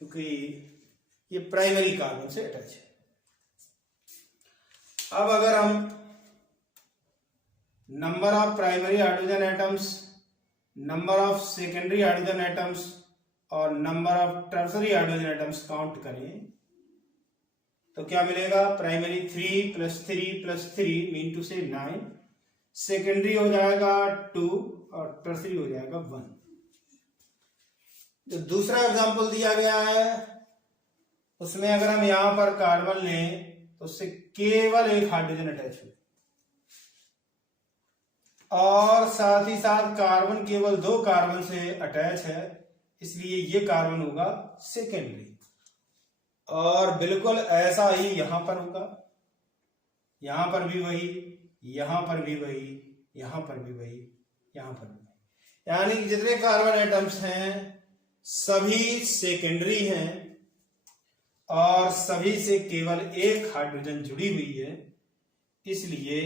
क्योंकि ये प्राइमरी कार्बन से अटैच है। अब अगर हम number of primary hydrogen atoms, number of secondary hydrogen atoms और number of tertiary hydrogen atoms count करें तो क्या मिलेगा? Primary 3 + 3 + 3 mean to say 9, secondary हो जाएगा 2 और टर्सरी हो जाएगा 1। जो दूसरा एग्जांपल दिया गया है उसमें अगर हम यहां पर कार्बन लें तो उससे केवल एक हाइड्रोजन अटैच हो और साथ ही साथ कार्बन केवल 2 कार्बन से अटैच है, इसलिए ये कार्बन होगा सेकेंडरी। और बिल्कुल ऐसा ही यहां पर होगा, यहां पर भी वही, यहां पर भी वही, यहां पर भी वही, यहां पर भी वही। यानी कि जितने कार्बन एटम्स हैं सभी सेकेंडरी हैं और सभी से केवल एक हाइड्रोजन जुड़ी हुई है, इसलिए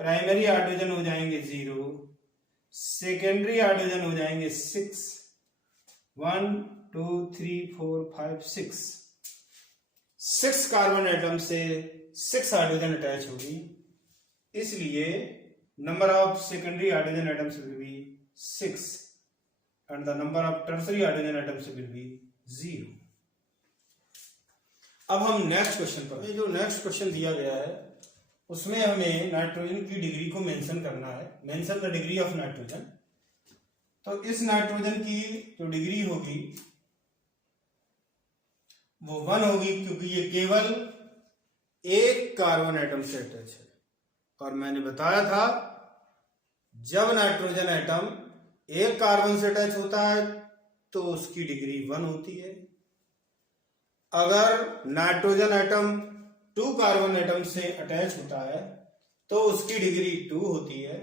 प्राइमरी हाइड्रोजन हो जाएंगे 0, सेकेंडरी हाइड्रोजन हो जाएंगे 6, 1 2 3 4 5 6 कार्बन एटम से 6 हाइड्रोजन अटैच होगी, इसलिए number of secondary hydrogen atoms will be 6 and the number of tertiary hydrogen atoms will be 0। अब हम नेक्स्ट क्वेश्चन पर, जो नेक्स्ट क्वेश्चन दिया गया है उसमें हमें नाइट्रोजन की डिग्री को मेंशन करना है, mention the degree of nitrogen. तो इस नाइट्रोजन की जो डिग्री होगी वो 1 होगी, क्योंकि ये केवल एक कार्बन एटम से अटैच है। और मैंने बताया था जब नाइट्रोजन एटम एक कार्बन से अटैच होता है तो उसकी डिग्री 1 होती है। अगर नाइट्रोजन एटम 2 कार्बन एटम से अटैच होता है तो उसकी डिग्री 2 होती है।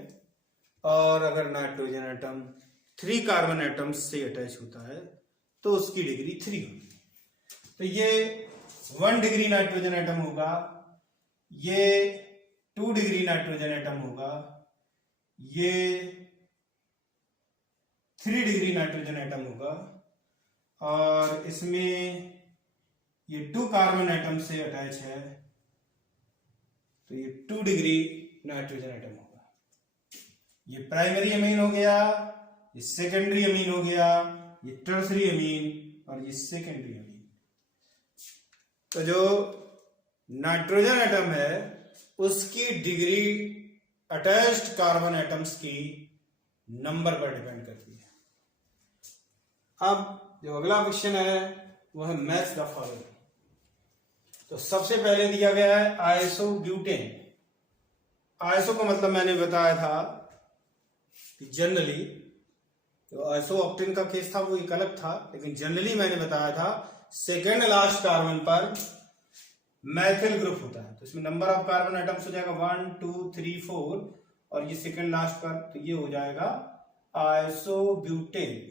और अगर नाइट्रोजन एटम 3 कार्बन एटम से अटैच होता है तो उसकी डिग्री 3 होती है। तो ये 1 डिग्री नाइट्रोजन एटम होगा, ये 2 डिग्री नाइट्रोजन एटम होगा, ये 3 डिग्री नाइट्रोजन एटम होगा, और इसमें ये 2 कार्बन एटम से अटैच है तो ये 2 डिग्री नाइट्रोजन एटम होगा। ये प्राइमरी अमीन हो गया, ये सेकेंडरी अमीन हो गया, ये टर्सरी अमीन और ये सेकेंडरी अमीन। तो जो नाइट्रोजन एटम है उसकी डिग्री अटैच्ड कार्बन एटम्स की नंबर पर डिपेंड करती है। अब जो अगला क्वेश्चन है वो है मैच द फॉलोइंग। तो सबसे पहले दिया गया है आइसोब्यूटेन। आइसो का मतलब मैंने बताया था कि जनरली तो आइसोऑक्टेन का केस था वो एक अलग था, लेकिन जनरली मैंने बताया था सेकेंड लास्ट कार्बन पर मैथिल ग्रुप होता है। तो इसमें नंबर ऑफ कार्बन एटम्स हो जाएगा 1 2 3 4 और ये सेकेंड लास्ट पर तो ये हो जाएगा आइसोब्यूटेन।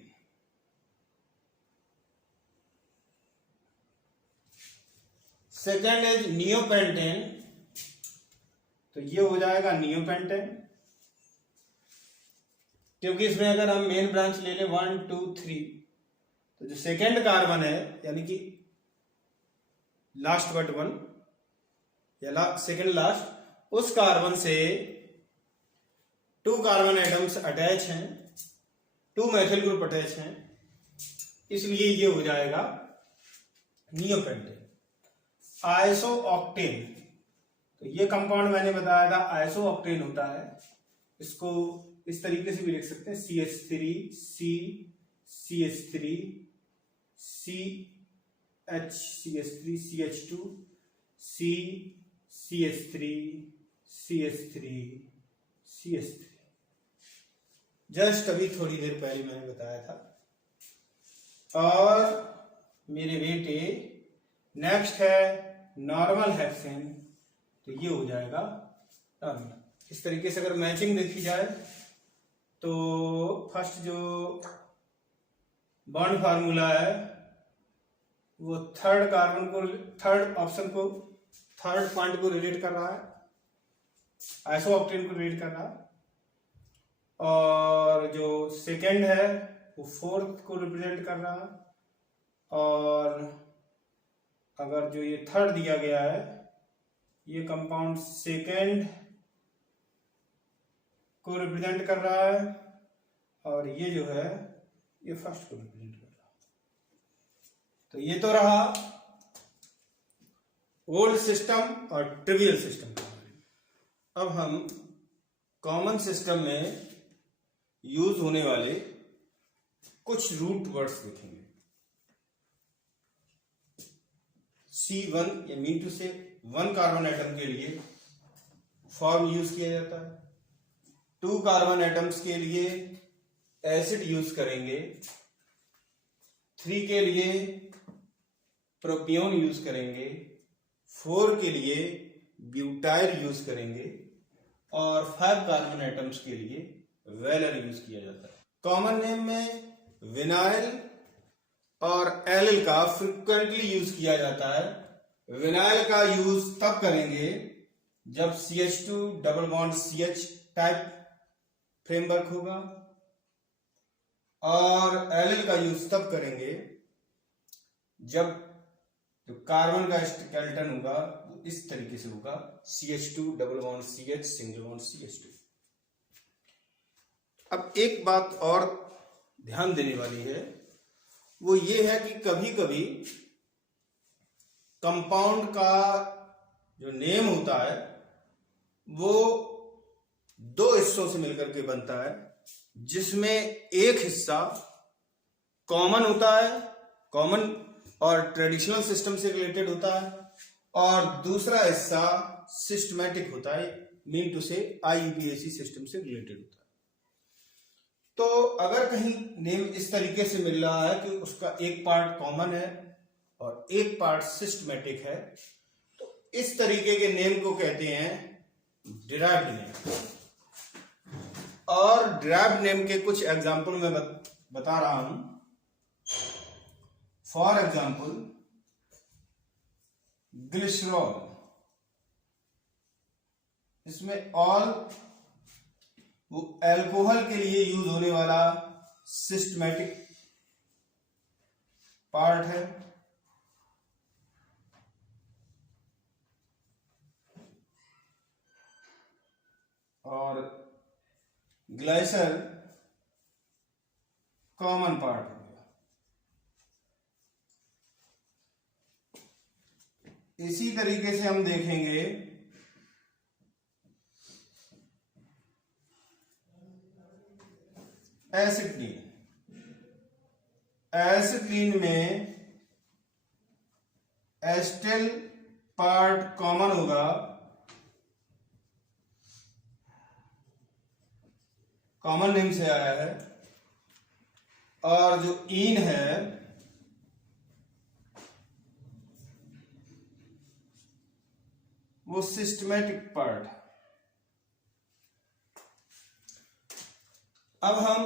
सेकेंड इज नियोपेंटेन, तो ये हो जाएगा नियोपेंटेन, क्योंकि इसमें अगर हम मेन ब्रांच ले लें 1 2 3 तो जो सेकेंड कार्बन है यानी कि लास्ट बट 1 या सेकेंड लास्ट उस कार्बन से 2 कार्बन एटम्स अटैच हैं, 2 मैथिल ग्रुप अटैच हैं, इसलिए ये हो जाएगा नियोपेंटेन। आइसोऑक्टेन, तो ये कंपाउंड मैंने बताया था आइसोऑक्टेन होता है। इसको इस तरीके से भी लिख सकते हैं CH3 C CH3 CH3 CH2 C CH3 CH3 CH3। Just अभी थोड़ी देर पहले मैंने बताया था। और मेरे बेटे नेक्स्ट है नॉर्मल हेक्सेन, तो ये हो जाएगा नॉर्मल। इस तरीके से अगर मैचिंग देखी जाए तो फर्स्ट जो बॉन्ड फार्मूला है वो थर्ड ऑप्शन को थर्ड पॉइंट को रिलेट कर रहा है, आइसोऑक्टेन को रिलेट कर रहा है। और जो सेकेंड है वो फोर्थ को रिप्रेजेंट कर रहा है। और अगर जो ये थर्ड दिया गया है ये कंपाउंड सेकेंड को रिप्रेजेंट कर रहा है और ये जो है ये फर्स्ट को रिप्रेजेंट कर रहा है। तो ये तो रहा ओल्ड सिस्टम और ट्रिवियल सिस्टम के बारे में। अब हम कॉमन सिस्टम में यूज होने वाले कुछ रूट वर्ड्स देखेंगे। C1 या मीन टू से 1 कार्बन एटम के लिए फॉर्म यूज किया जाता है। 2 कार्बन एटम्स के लिए एसिड यूज करेंगे। 3 के लिए प्रोपियोन यूज करेंगे। 4 के लिए ब्यूटाइल यूज करेंगे और 5 कार्बन एटम्स के लिए वेलर यूज किया जाता है। कॉमन नेम में विनाइल और एलिल का फ्रिक्वेंटली यूज किया जाता है। विनाइल का यूज तब करेंगे जब CH2 double bond CH type framework होगा और एलिल का यूज तब करेंगे जब जो कार्बन का स्केलेटन होगा वो इस तरीके से होगा CH2 double bond CH single bond CH2। अब एक बात और ध्यान देने वाली है वो ये है कि कभी कभी कंपाउंड का जो नेम होता है वो 2 हिस्सों से मिलकर के बनता है, जिसमें एक हिस्सा कॉमन होता है, कॉमन और ट्रेडिशनल सिस्टम से रिलेटेड होता है, और दूसरा हिस्सा सिस्टमैटिक होता है, मीन टू से IUPAC सिस्टम से रिलेटेड होता है। तो अगर कहीं नेम इस तरीके से मिल रहा है कि उसका एक पार्ट कॉमन है और एक पार्ट सिस्टमैटिक है, तो इस तरीके के नेम को कहते हैं डिराइव्ड नेम। और डिराइव्ड नेम के कुछ एग्जाम्पल मैं बता रहा हूं। फॉर एग्जाम्पल ग्लिसरॉल, इसमें ऑल वो अल्कोहल के लिए यूज होने वाला सिस्टमैटिक पार्ट है। और ग्लाइसर कॉमन पार्ट हो गया। इसी तरीके से हम देखेंगे एसिटिलीन। एसिटिलीन में एस्टेल पार्ट कॉमन होगा, कॉमन नेम से आया है, और जो इन है वो सिस्टमैटिक पार्ट। अब हम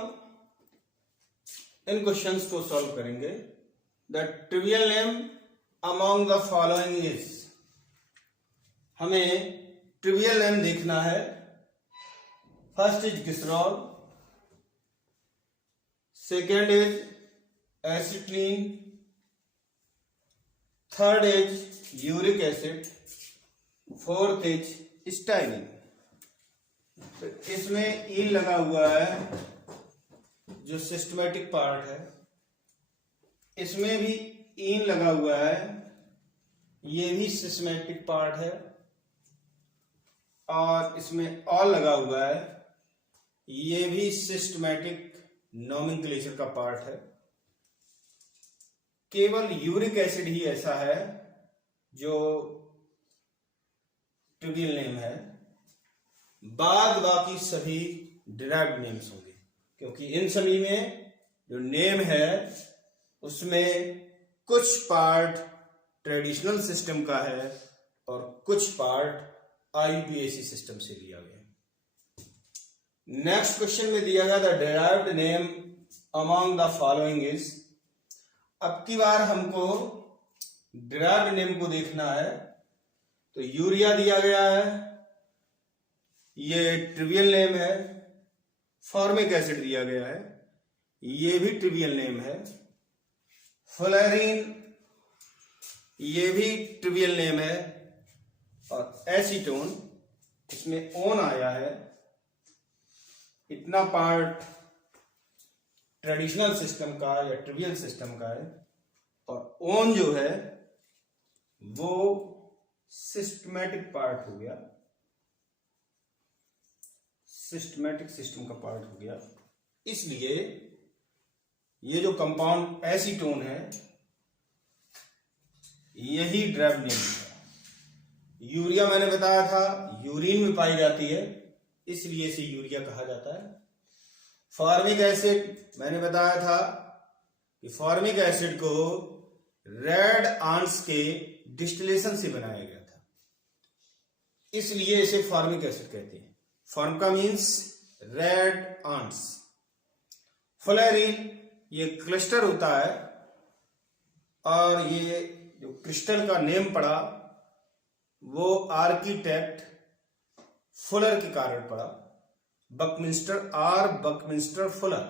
इन क्वेश्चंस को सॉल्व करेंगे। The trivial name among the following is, हमें ट्रिवियल नेम देखना है। First is glycerol, second is acetylene, third is uric acid, fourth is Stalin. तो इसमें इन लगा हुआ है जो सिस्टमैटिक पार्ट है, इसमें भी इन लगा हुआ है, ये भी सिस्टमैटिक पार्ट है, और इसमें ऑल लगा हुआ है, ये भी सिस्टमैटिक नोमेनक्लेचर का पार्ट है। केवल यूरिक एसिड ही ऐसा है जो ट्रिवियल नेम है, बाद बाकी सभी डिराइव्ड नेम्स होंगे, क्योंकि इन सभी में जो नेम है उसमें कुछ पार्ट ट्रेडिशनल सिस्टम का है और कुछ पार्ट IUPAC सिस्टम से लिया गया। नेक्स्ट क्वेश्चन में दिया गया the derived name among the following is. अब की बार हमको डिराइव्ड नेम को देखना है। तो यूरिया दिया गया है, ये ट्रिवियल नेम है। फॉर्मिक एसिड दिया गया है, ये भी ट्रिवियल नेम है। फ्लोरीन, ये भी ट्रिवियल नेम है। और एसीटोन, इसमें ओन आया है, इतना पार्ट ट्रेडिशनल सिस्टम का या ट्रिवियल सिस्टम का है, और ओन जो है वो सिस्टमैटिक पार्ट हो गया, सिस्टमैटिक सिस्टम का पार्ट हो गया। इसलिए ये जो कंपाउंड एसीटोन है यही डिराइव्ड नेम है। यूरिया मैंने बताया था यूरिन में पाई जाती है, इसलिए इसे यूरिया कहा जाता है। फॉर्मिक एसिड मैंने बताया था कि फॉर्मिक एसिड को रेड आंट्स के डिस्टिलेशन से बनाया गया था, इसलिए इसे फॉर्मिक एसिड कहते हैं। Formica means red ants. Fluorine, ये क्लस्टर होता है, और ये जो क्रिस्टल का नेम पड़ा वो आर्किटेक्ट फुलर के कारण पड़ा, बकमिंस्टर, आर बकमिंस्टर फुलर।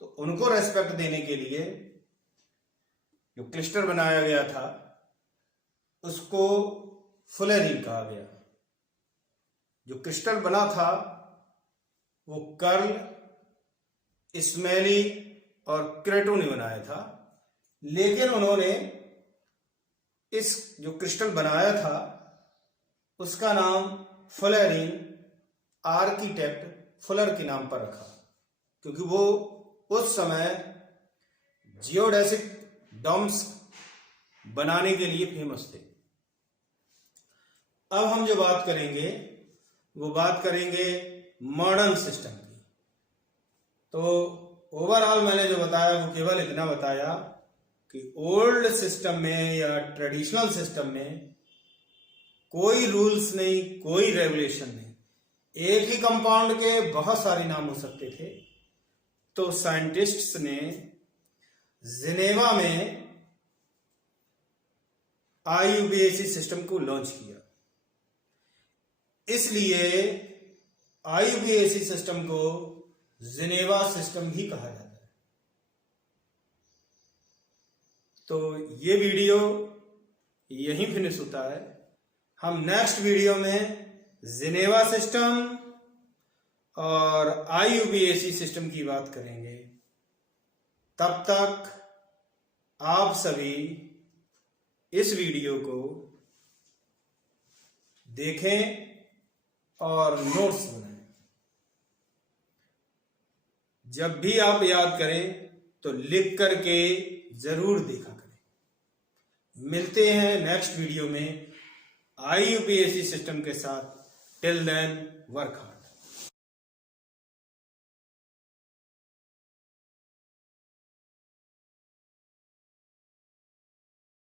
तो उनको रेस्पेक्ट देने के लिए जो क्लस्टर बनाया गया था उसको फ्लोरीन कहा गया। जो क्रिस्टल बना था वो कर्ल, स्मेली और क्रेटो ने बनाया था, लेकिन उन्होंने इस जो क्रिस्टल बनाया था उसका नाम फ्लोरीन आर्किटेक्ट फुलर के नाम पर रखा, क्योंकि वो उस समय जियोडेसिक डॉम्स बनाने के लिए फेमस थे। अब हम जो बात करेंगे वो बात करेंगे मॉडर्न सिस्टम की। तो ओवरऑल मैंने जो बताया वो केवल इतना बताया कि ओल्ड सिस्टम में या ट्रेडिशनल सिस्टम में कोई रूल्स नहीं, कोई रेगुलेशन नहीं, एक ही कंपाउंड के बहुत सारे नाम हो सकते थे। तो साइंटिस्ट्स ने जिनेवा में IUPAC सिस्टम को लॉन्च किया। इसलिए IUPAC सिस्टम को जिनेवा सिस्टम भी कहा जाता है। तो ये वीडियो यहीं फिनिश होता है। हम नेक्स्ट वीडियो में जिनेवा सिस्टम और IUPAC सिस्टम की बात करेंगे। तब तक आप सभी इस वीडियो को देखें और नोट्स बनाएं। जब भी आप याद करें तो लिख करके जरूर देखा करें। मिलते हैं नेक्स्ट वीडियो में IUPAC सिस्टम के साथ। Till then work hard.